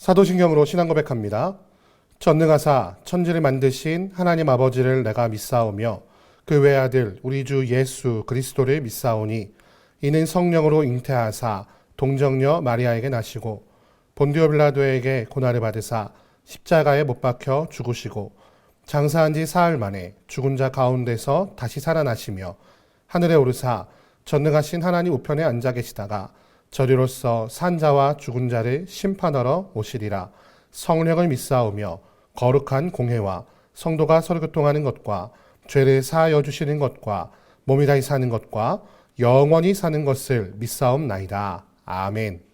사도신경으로 신앙 고백합니다. 전능하사 천지를 만드신 하나님 아버지를 내가 믿사오며 그 외아들 우리 주 예수 그리스도를 믿사오니 이는 성령으로 잉태하사 동정녀 마리아에게 나시고 본디오 빌라도에게 고난을 받으사 십자가에 못 박혀 죽으시고 장사한 지 사흘 만에 죽은 자 가운데서 다시 살아나시며 하늘에 오르사 전능하신 하나님 우편에 앉아 계시다가 저리로서 산자와 죽은 자를 심판하러 오시리라. 성령을 믿사오며 거룩한 공회와 성도가 서로 교통하는 것과 죄를 사하여 주시는 것과 몸이 다시 사는 것과 영원히 사는 것을 믿사옵나이다. 아멘.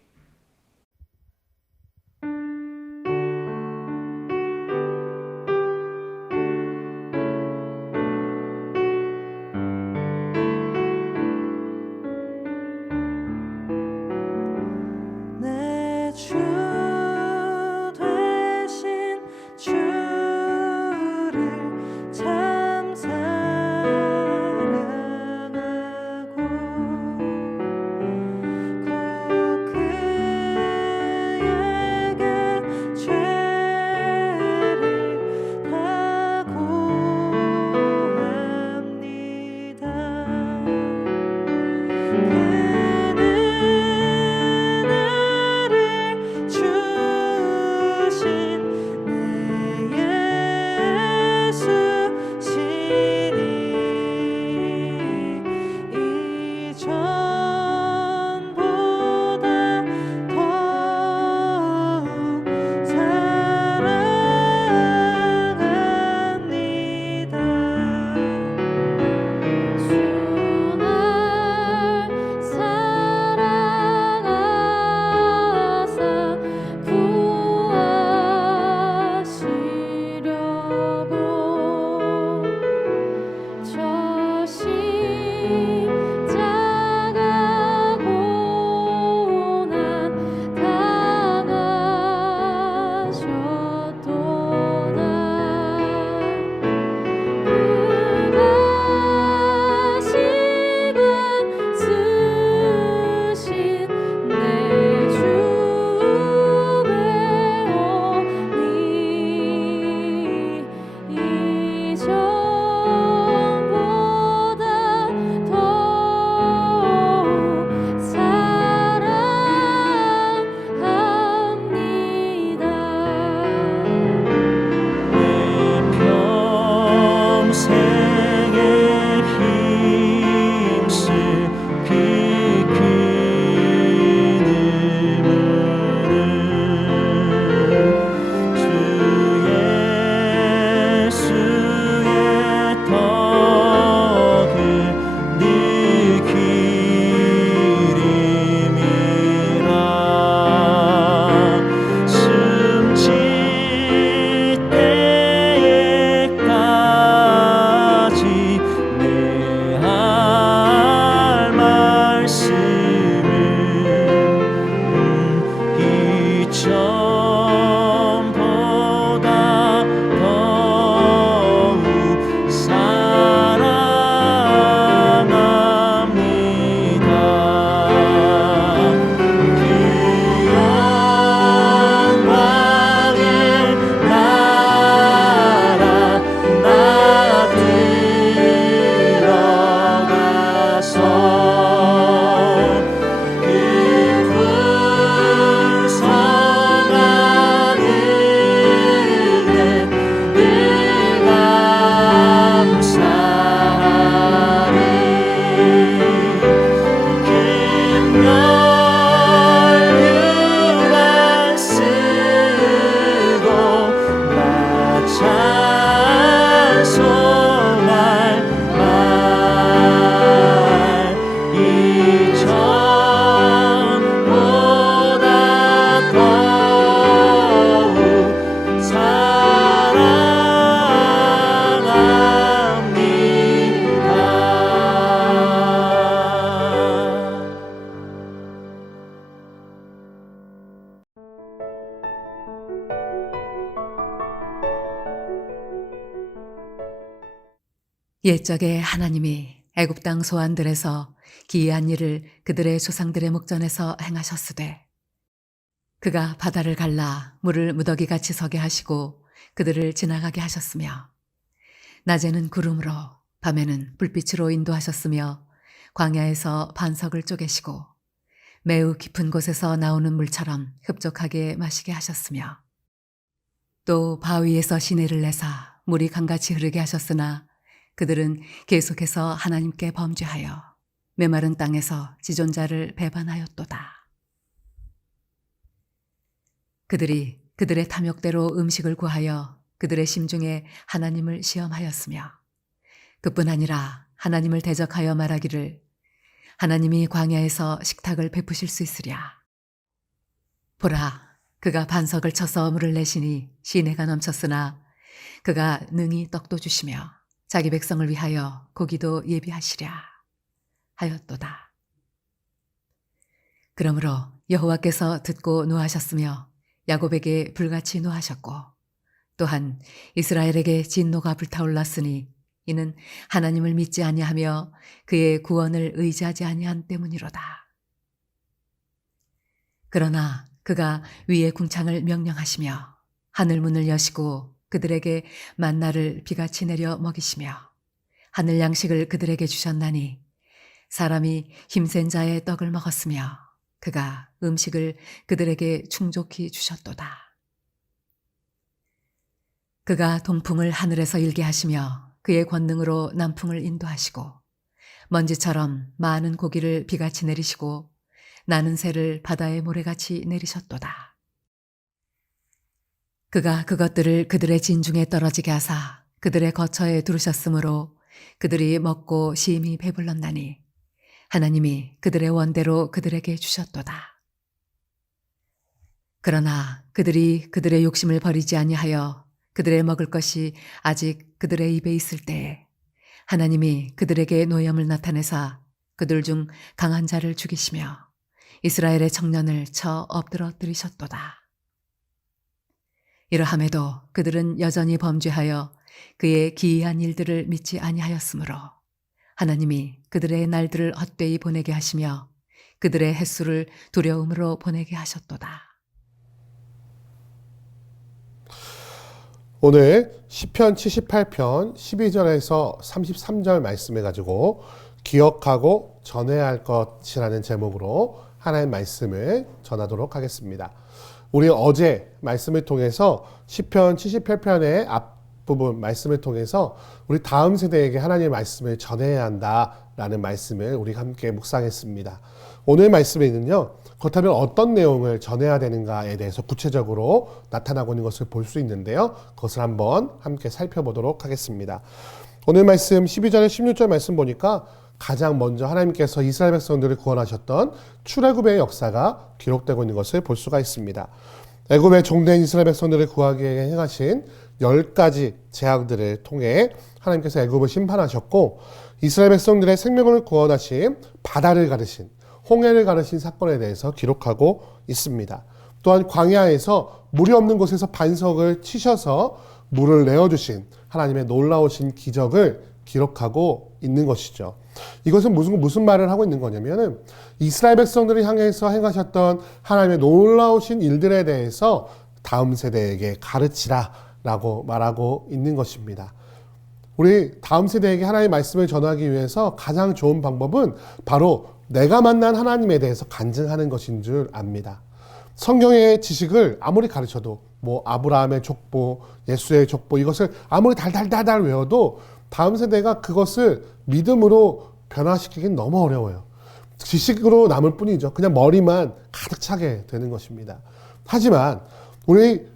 옛적에 하나님이 애굽 땅 소환들에서 기이한 일을 그들의 조상들의 목전에서 행하셨으되 그가 바다를 갈라 물을 무더기같이 서게 하시고 그들을 지나가게 하셨으며 낮에는 구름으로 밤에는 불빛으로 인도하셨으며 광야에서 반석을 쪼개시고 매우 깊은 곳에서 나오는 물처럼 흡족하게 마시게 하셨으며 또 바위에서 시내를 내사 물이 강같이 흐르게 하셨으나 그들은 계속해서 하나님께 범죄하여 메마른 땅에서 지존자를 배반하였도다. 그들이 그들의 탐욕대로 음식을 구하여 그들의 심중에 하나님을 시험하였으며 그뿐 아니라 하나님을 대적하여 말하기를 하나님이 광야에서 식탁을 베푸실 수 있으랴. 보라, 그가 반석을 쳐서 물을 내시니 시내가 넘쳤으나 그가 능히 떡도 주시며 자기 백성을 위하여 고기도 예비하시랴 하였도다. 그러므로 여호와께서 듣고 노하셨으며 야곱에게 불같이 노하셨고 또한 이스라엘에게 진노가 불타올랐으니 이는 하나님을 믿지 아니하며 그의 구원을 의지하지 아니한 때문이로다. 그러나 그가 위의 궁창을 명령하시며 하늘 문을 여시고 그들에게 만나를 비같이 내려 먹이시며 하늘 양식을 그들에게 주셨나니 사람이 힘센 자의 떡을 먹었으며 그가 음식을 그들에게 충족히 주셨도다. 그가 동풍을 하늘에서 일게 하시며 그의 권능으로 남풍을 인도하시고 먼지처럼 많은 고기를 비같이 내리시고 나는 새를 바다의 모래같이 내리셨도다. 그가 그것들을 그들의 진중에 떨어지게 하사 그들의 거처에 두르셨으므로 그들이 먹고 심히 배불렀나니 하나님이 그들의 원대로 그들에게 주셨도다. 그러나 그들이 그들의 욕심을 버리지 아니하여 그들의 먹을 것이 아직 그들의 입에 있을 때에 하나님이 그들에게 노염을 나타내사 그들 중 강한 자를 죽이시며 이스라엘의 청년을 쳐 엎드러뜨리셨도다. 이러함에도 그들은 여전히 범죄하여 그의 기이한 일들을 믿지 아니하였으므로 하나님이 그들의 날들을 헛되이 보내게 하시며 그들의 횟수를 두려움으로 보내게 하셨도다. 오늘 시편 78편 12절에서 33절 말씀해 가지고 기억하고 전해야 할 것이라는 제목으로 하나의 말씀을 전하도록 하겠습니다. 우리 어제 말씀을 통해서 시편 78편의 앞부분 말씀을 통해서 우리 다음 세대에게 하나님의 말씀을 전해야 한다라는 말씀을 우리가 함께 묵상했습니다. 오늘 말씀에는요, 그렇다면 어떤 내용을 전해야 되는가에 대해서 구체적으로 나타나고 있는 것을 볼 수 있는데요. 그것을 한번 함께 살펴보도록 하겠습니다. 오늘 말씀 12절에 16절 말씀 보니까 가장 먼저 하나님께서 이스라엘 백성들을 구원하셨던 출애굽의 역사가 기록되고 있는 것을 볼 수가 있습니다. 애굽의 종된 이스라엘 백성들을 구하기 위해 행하신 10가지 재앙들을 통해 하나님께서 애굽을 심판하셨고 이스라엘 백성들의 생명을 구원하신 바다를 가르신 홍해를 가르신 사건에 대해서 기록하고 있습니다. 또한 광야에서 물이 없는 곳에서 반석을 치셔서 물을 내어주신 하나님의 놀라우신 기적을 기록하고 있는 것이죠. 이것은 무슨 말을 하고 있는 거냐면은 이스라엘 백성들을 향해서 행하셨던 하나님의 놀라우신 일들에 대해서 다음 세대에게 가르치라라고 말하고 있는 것입니다. 우리 다음 세대에게 하나님의 말씀을 전하기 위해서 가장 좋은 방법은 바로 내가 만난 하나님에 대해서 간증하는 것인 줄 압니다. 성경의 지식을 아무리 가르쳐도 아브라함의 족보, 예수의 족보 이것을 아무리 달달달달 외워도 다음 세대가 그것을 믿음으로 변화시키긴 너무 어려워요. 지식으로 남을 뿐이죠. 그냥 머리만 가득 차게 되는 것입니다. 하지만 우리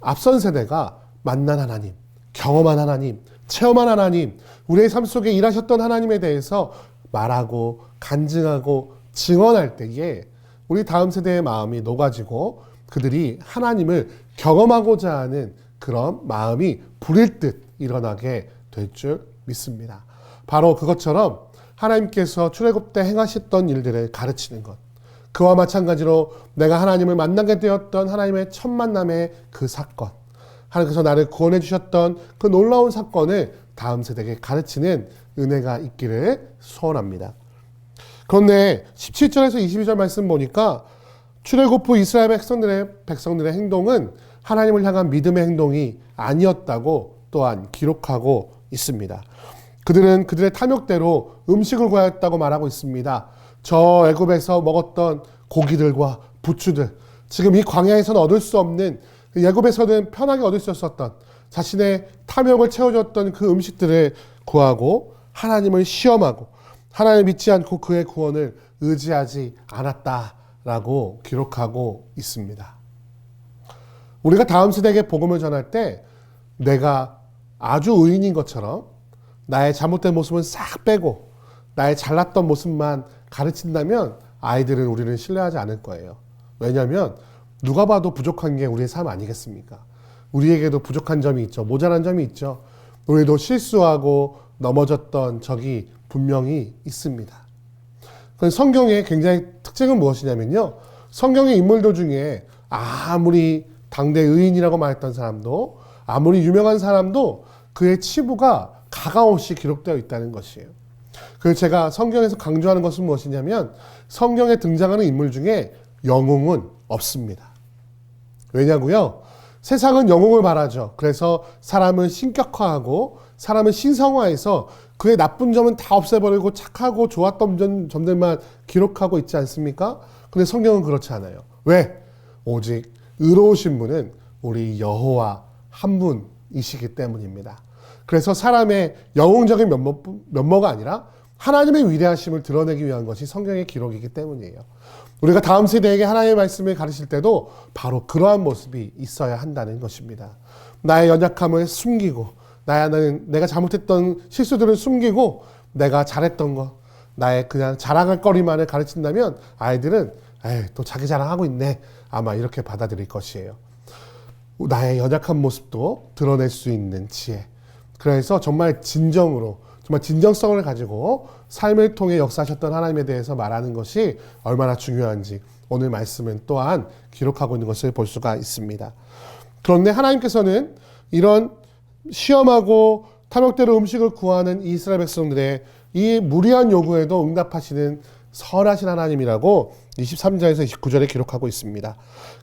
앞선 세대가 만난 하나님, 경험한 하나님, 체험한 하나님, 우리의 삶 속에 일하셨던 하나님에 대해서 말하고 간증하고 증언할 때에 우리 다음 세대의 마음이 녹아지고 그들이 하나님을 경험하고자 하는 그런 마음이 불일 듯 일어나게 될 줄 믿습니다. 바로 그것처럼 하나님께서 출애굽 때 행하셨던 일들을 가르치는 것, 그와 마찬가지로 내가 하나님을 만나게 되었던 하나님의 첫 만남의 그 사건, 하나님께서 나를 구원해 주셨던 그 놀라운 사건을 다음 세대에게 가르치는 은혜가 있기를 소원합니다. 그런데 17절에서 22절 말씀 보니까 출애굽 후 이스라엘 백성들의 행동은 하나님을 향한 믿음의 행동이 아니었다고 또한 기록하고 있습니다. 그들은 그들의 탐욕대로 음식을 구하였다고 말하고 있습니다. 저 애굽에서 먹었던 고기들과 부추들, 지금 이 광야에서는 얻을 수 없는, 애굽에서는 편하게 얻을 수 없었던 자신의 탐욕을 채워줬던 그 음식들을 구하고 하나님을 시험하고 하나님을 믿지 않고 그의 구원을 의지하지 않았다라고 기록하고 있습니다. 우리가 다음 세대에게 복음을 전할 때 내가 아주 의인인 것처럼 나의 잘못된 모습은 싹 빼고 나의 잘났던 모습만 가르친다면 아이들은 우리를 신뢰하지 않을 거예요. 왜냐하면 누가 봐도 부족한 게 우리의 삶 아니겠습니까? 우리에게도 부족한 점이 있죠. 모자란 점이 있죠. 우리도 실수하고 넘어졌던 적이 분명히 있습니다. 성경의 굉장히 특징은 무엇이냐면요. 성경의 인물들 중에 아무리 당대 의인이라고 말했던 사람도 아무리 유명한 사람도 그의 치부가 가감없이 기록되어 있다는 것이에요. 그래서 제가 성경에서 강조하는 것은 무엇이냐면 성경에 등장하는 인물 중에 영웅은 없습니다. 왜냐고요? 세상은 영웅을 말하죠. 그래서 사람을 신격화하고 사람을 신성화해서 그의 나쁜 점은 다 없애버리고 착하고 좋았던 점들만 기록하고 있지 않습니까? 근데 성경은 그렇지 않아요. 왜? 오직 의로우신 분은 우리 여호와 한 분이시기 때문입니다. 그래서 사람의 영웅적인 면모가 아니라 하나님의 위대하심을 드러내기 위한 것이 성경의 기록이기 때문이에요. 우리가 다음 세대에게 하나님의 말씀을 가르칠 때도 바로 그러한 모습이 있어야 한다는 것입니다. 나의 연약함을 숨기고 내가 잘못했던 실수들을 숨기고 내가 잘했던 것, 나의 그냥 자랑할 거리만을 가르친다면 아이들은 또 자기 자랑하고 있네, 아마 이렇게 받아들일 것이에요. 나의 연약한 모습도 드러낼 수 있는 지혜. 그래서 정말 진정으로, 정말 진정성을 가지고 삶을 통해 역사하셨던 하나님에 대해서 말하는 것이 얼마나 중요한지 오늘 말씀은 또한 기록하고 있는 것을 볼 수가 있습니다. 그런데 하나님께서는 이런 시험하고 탐욕대로 음식을 구하는 이스라엘 백성들의 이 무리한 요구에도 응답하시는 선하신 하나님이라고 23절에서 29절에 기록하고 있습니다.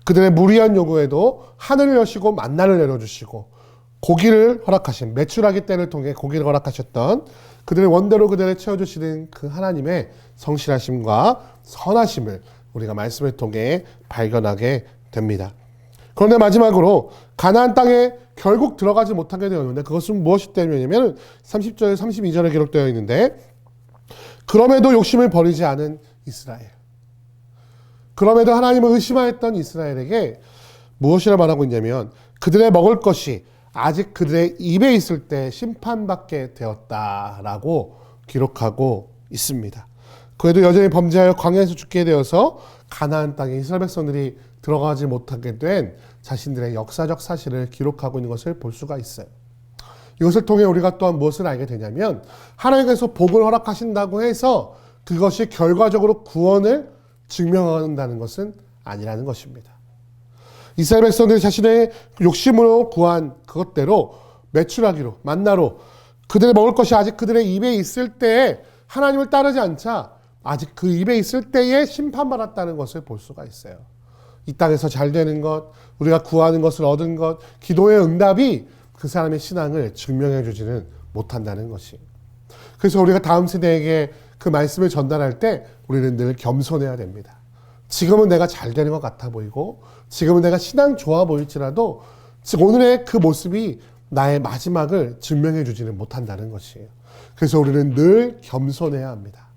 그들의 무리한 요구에도 하늘을 여시고 만나를 내려주시고 고기를 허락하신, 메추라기 떼를 통해 고기를 허락하셨던 그들의 원대로 그들을 채워주시는 그 하나님의 성실하심과 선하심을 우리가 말씀을 통해 발견하게 됩니다. 그런데 마지막으로 가나안 땅에 결국 들어가지 못하게 되었는데 그것은 무엇이 때문이냐면 30절, 32절에 기록되어 있는데 그럼에도 욕심을 버리지 않은 이스라엘. 그럼에도 하나님을 의심하였던 이스라엘에게 무엇이라 말하고 있냐면 그들의 먹을 것이 아직 그들의 입에 있을 때 심판받게 되었다라고 기록하고 있습니다. 그래도 여전히 범죄하여 광야에서 죽게 되어서 가나안 땅에 이스라엘 백성들이 들어가지 못하게 된 자신들의 역사적 사실을 기록하고 있는 것을 볼 수가 있어요. 이것을 통해 우리가 또한 무엇을 알게 되냐면 하나님께서 복을 허락하신다고 해서 그것이 결과적으로 구원을 증명한다는 것은 아니라는 것입니다. 이스라엘 백성들이 자신의 욕심으로 구한 그것대로 메추라기로 만나로 그들의 먹을 것이 아직 그들의 입에 있을 때에 하나님을 따르지 않자 아직 그 입에 있을 때에 심판받았다는 것을 볼 수가 있어요. 이 땅에서 잘 되는 것, 우리가 구하는 것을 얻은 것, 기도의 응답이 그 사람의 신앙을 증명해 주지는 못한다는 것이. 그래서 우리가 다음 세대에게 그 말씀을 전달할 때 우리는 늘 겸손해야 됩니다. 지금은 내가 잘 되는 것 같아 보이고 지금은 내가 신앙 좋아 보일지라도 오늘의 그 모습이 나의 마지막을 증명해 주지는 못한다는 것이에요. 그래서 우리는 늘 겸손해야 합니다.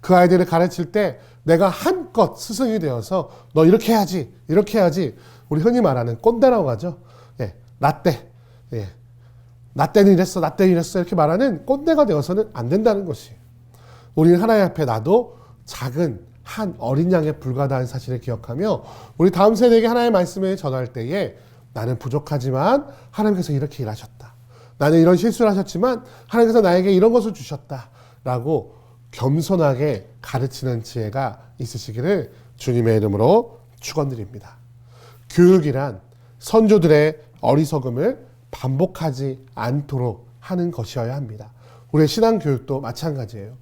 그 아이들을 가르칠 때 내가 한껏 스승이 되어서 너 이렇게 해야지, 이렇게 해야지. 우리 흔히 말하는 꼰대라고 하죠. 예, 라떼. 예, 나 때는 이랬어, 나 때는 이랬어. 이렇게 말하는 꼰대가 되어서는 안 된다는 것이에요. 우리는 하나님 앞에 나도 작은 한 어린 양에 불과하다는 사실을 기억하며 우리 다음 세대에게 하나님의 말씀을 전할 때에 나는 부족하지만 하나님께서 이렇게 일하셨다. 나는 이런 실수를 하셨지만 하나님께서 나에게 이런 것을 주셨다. 라고 겸손하게 가르치는 지혜가 있으시기를 주님의 이름으로 축원드립니다. 교육이란 선조들의 어리석음을 반복하지 않도록 하는 것이어야 합니다. 우리의 신앙교육도 마찬가지예요.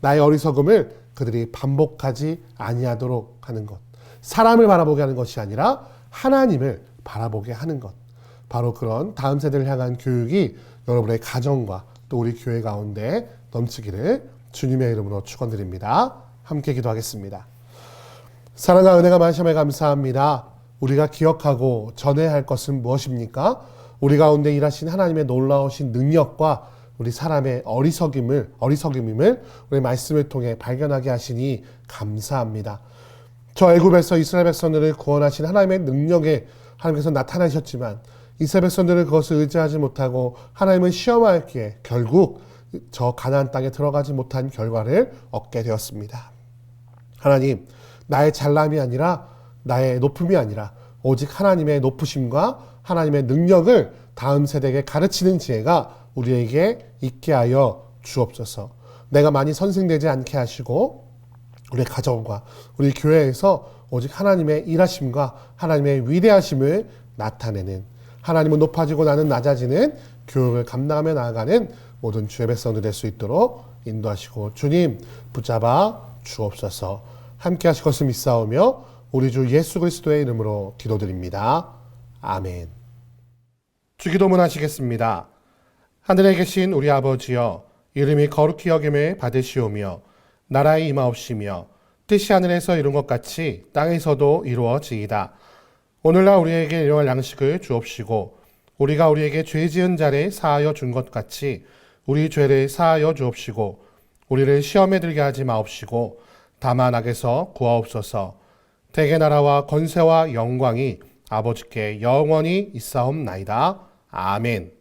나의 어리석음을 그들이 반복하지 아니하도록 하는 것. 사람을 바라보게 하는 것이 아니라 하나님을 바라보게 하는 것. 바로 그런 다음 세대를 향한 교육이 여러분의 가정과 또 우리 교회 가운데 넘치기를 주님의 이름으로 축원드립니다. 함께 기도하겠습니다. 사랑과 은혜가 많으심에 감사합니다. 우리가 기억하고 전해야 할 것은 무엇입니까? 우리 가운데 일하신 하나님의 놀라우신 능력과 우리 사람의 어리석임을 우리 말씀을 통해 발견하게 하시니 감사합니다. 저 애굽에서 이스라엘 백성들을 구원하신 하나님의 능력에 하나님께서 나타나셨지만 이스라엘 백성들은 그것을 의지하지 못하고 하나님을 시험하였기에 결국 저 가나안 땅에 들어가지 못한 결과를 얻게 되었습니다. 하나님, 나의 잘남이 아니라 나의 높음이 아니라 오직 하나님의 높으심과 하나님의 능력을 다음 세대에게 가르치는 지혜가 우리에게 있게 하여 주옵소서. 내가 많이 선생되지 않게 하시고 우리 가정과 우리 교회에서 오직 하나님의 일하심과 하나님의 위대하심을 나타내는, 하나님은 높아지고 나는 낮아지는 교육을 감당하며 나아가는 모든 주의 백성들 될 수 있도록 인도하시고 주님 붙잡아 주옵소서. 함께 하실 것을 믿사오며 우리 주 예수 그리스도의 이름으로 기도드립니다. 아멘. 주기도문 하시겠습니다. 하늘에 계신 우리 아버지여, 이름이 거룩히 여김을 받으시오며 나라의 임하옵시며 뜻이 하늘에서 이룬 것 같이 땅에서도 이루어지이다. 오늘날 우리에게 일용할 양식을 주옵시고 우리가 우리에게 죄 지은 자를 사하여 준 것 같이 우리 죄를 사하여 주옵시고 우리를 시험에 들게 하지 마옵시고 다만 악에서 구하옵소서. 대개 나라와 권세와 영광이 아버지께 영원히 있사옵나이다. 아멘.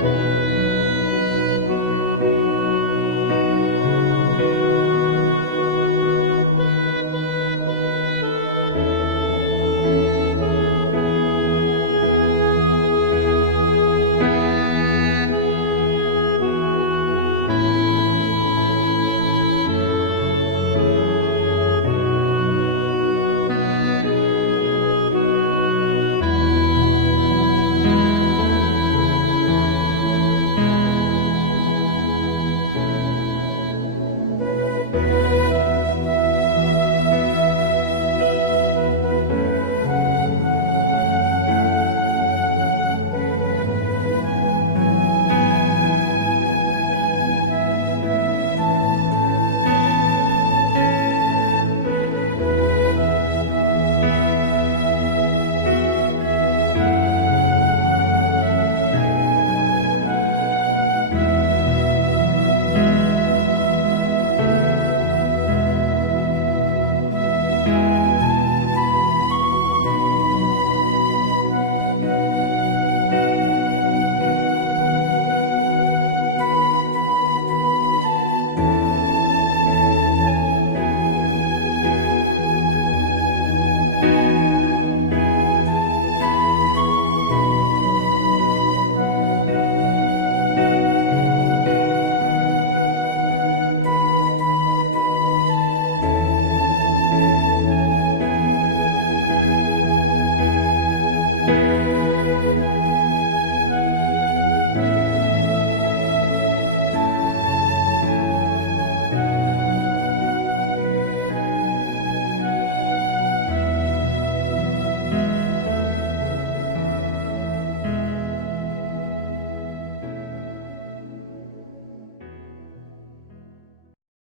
아멘.